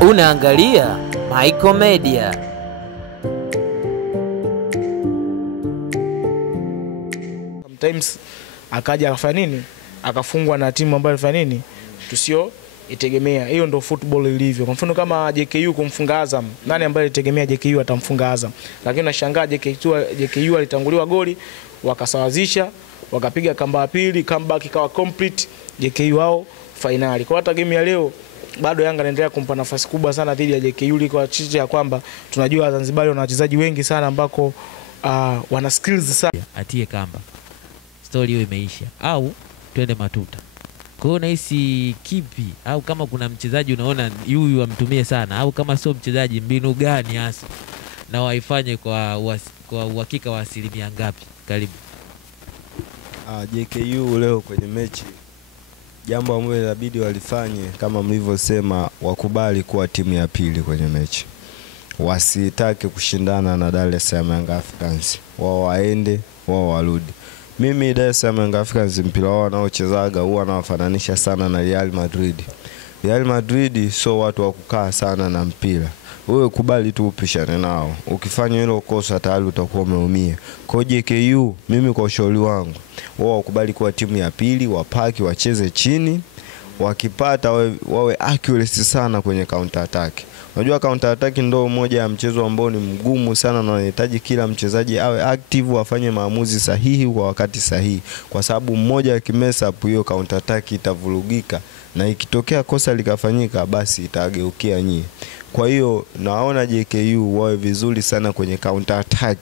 Unaangalia Michael Media. Sometimes akaja akafanya nini? Akafungwa na timu ambayo ilifanya nini? Tusio itegemea. Hiyo ndio football ilivyo. Kwa mfano kama JKU kumfunga Azam, nani ambaye alitegemea JKU atamfunga Azam? Lakini nashangaa JKU alitanguliwa goli, wakasawazisha, wakapiga kamba ya pili, comeback ikawa complete, JKU wao finali. Kwa hata game ya leo bado Yanga anaendelea kumpa nafasi kubwa sana dhidi ya JKU, kwa chicha ya kwamba tunajua Zanzibar wana wachezaji wengi sana ambako wana skills sana. Atie kamba. Story hiyo imeisha au twende matuta. Kwa hiyo nahisi kipi au kama kuna mchezaji unaona huyu amtumie sana au kama sio mchezaji mbinu gani hasa na waifanye kwa uhakika wa asilimia ngapi? Karibu. JKU leo kwenye mechi jambo ambalo inabidi walifanye kama mlivyosema, wakubali kuwa timu ya pili kwenye mechi. Wasitake kushindana na Dar es Salaam Young Africans. Wao waende, wao warudi. Mimi Dar es Salaam Young Africans mpira wao wanaochezaga huwa nawafananisha sana na Real Madrid. Real Madrid sio watu wa kukaa sana na mpira. Wewe kubali tu upishane nao. Ukifanya hilo kosa tayari utakuwa umeumia. Kwa JKU mimi kwa ushauri wangu, wao wakubali kuwa timu ya pili, wapaki wacheze chini, wakipata wawe accuracy sana kwenye counter attack. Unajua counter attack ndio moja ya mchezo ambao ni mgumu sana na unahitaji kila mchezaji awe active, afanye maamuzi sahihi kwa wakati sahihi, kwa sababu mmoja akimesa hapo hiyo counter attack itavurugika na ikitokea kosa likafanyika basi itageukia nyinyi. Kwa hiyo naona JKU wawe vizuri sana kwenye counter attack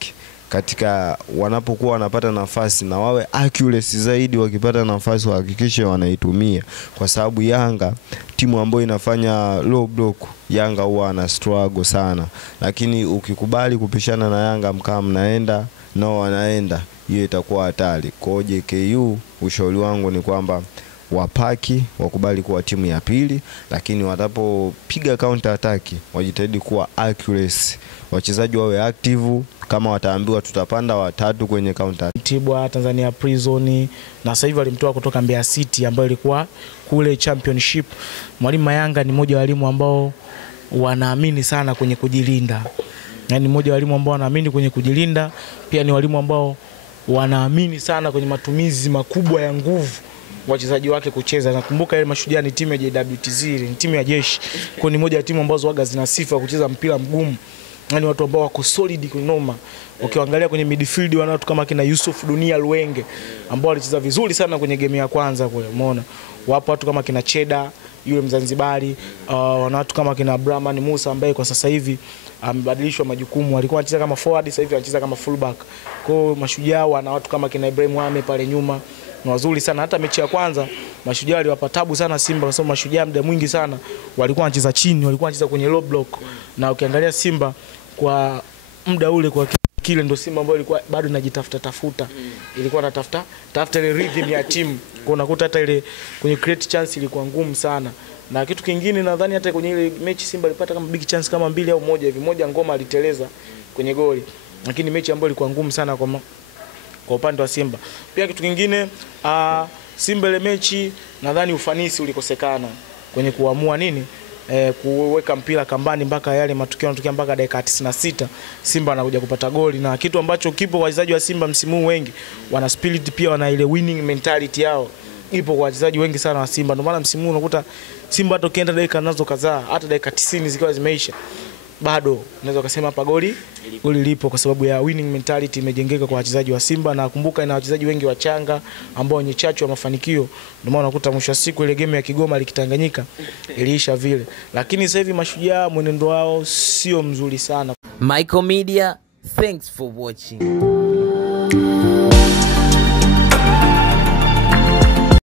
katika wanapokuwa wanapata nafasi, na wawe accuracy zaidi wakipata nafasi, wahakikishe wanaitumia, kwa sababu Yanga timu ambayo inafanya low block, Yanga huwa ana struggle sana. Lakini ukikubali kupishana na Yanga mkaa mnaenda nao wanaenda, hiyo itakuwa hatari. Kwa JKU ushauri wangu ni kwamba wapaki, wakubali kuwa timu ya pili, lakini watapopiga counter attack wajitahidi kuwa accuracy, wachezaji wawe active. Kama wataambiwa tutapanda watatu kwenye counter, Tibwa Tanzania Prison na sasa hivi walimtoa kutoka Mbeya City ambayo ilikuwa kule championship. Mwalimu Mayanga ni mmoja wa walimu ambao wanaamini sana kwenye kujilinda. Yaani mmoja wa walimu ambao wanaamini kwenye kujilinda, pia ni walimu ambao wanaamini sana kwenye matumizi makubwa ya nguvu wachezaji wake kucheza. Nakumbuka ile Mashujaa ni timu ya JWTZ, ni timu ya jeshi. Kwa ni moja ya timu ambazo waga zina sifa kucheza mpira mgumu. Yaani watu ambao wako solid kunoma. Ukiangalia kwenye midfield wana watu kama kina Yusuf Dunia Luenge ambao walicheza vizuri sana kwenye game ya kwanza kule, umeona. Wapo watu kama kina Cheda yule Mzanzibari, wana watu kama kina Brahman Musa ambaye kwa sasa hivi amebadilishwa majukumu. Alikuwa anacheza kama forward, sasa hivi anacheza kama fullback. Kwa Mashujaa wana watu kama kina Ibrahim Wame pale nyuma ni wazuri sana. Hata mechi ya kwanza Mashujaa waliwapa tabu sana Simba, kwa sababu Mashujaa muda mwingi sana walikuwa wanacheza chini, walikuwa wanacheza kwenye low block. Na ukiangalia Simba kwa muda ule kwa kile ndo Simba ambayo ilikuwa bado inajitafuta, ilikuwa inatafuta ile rhythm ya timu. Kwa unakuta hata ile kwenye create chance ilikuwa ngumu sana. Na kitu kingine nadhani hata kwenye ile mechi Simba ilipata kama big chance kama 2 au 1 hivi. Moja Ngoma aliteleza kwenye goli. Lakini mechi ambayo ilikuwa ngumu sana kwa upande wa Simba. Pia kitu kingine Simba ile mechi nadhani ufanisi ulikosekana kwenye kuamua nini, kuweka mpira kambani mpaka yale matukio yanatokea mpaka dakika 96 Simba anakuja kupata goli. Na kitu ambacho kipo wachezaji wa Simba msimu wengi wana spirit, pia wana ile winning mentality yao ipo kwa wachezaji wengi sana wa Simba. Ndio maana msimu unakuta Simba hata ukienda dakika nazo kadhaa, hata dakika 90 zikiwa zimeisha, bado unaweza kusema hapa goli lipo, kwa sababu ya winning mentality imejengeka kwa wachezaji wa Simba. Na kumbuka ina wachezaji wengi wachanga ambao wenye chachu wa mafanikio. Ndio maana unakuta mwisho wa siku ile game ya Kigoma Likitanganyika iliisha vile. Lakini sasa hivi Mashujaa mwenendo wao sio mzuri sana. Michael Media, thanks for watching.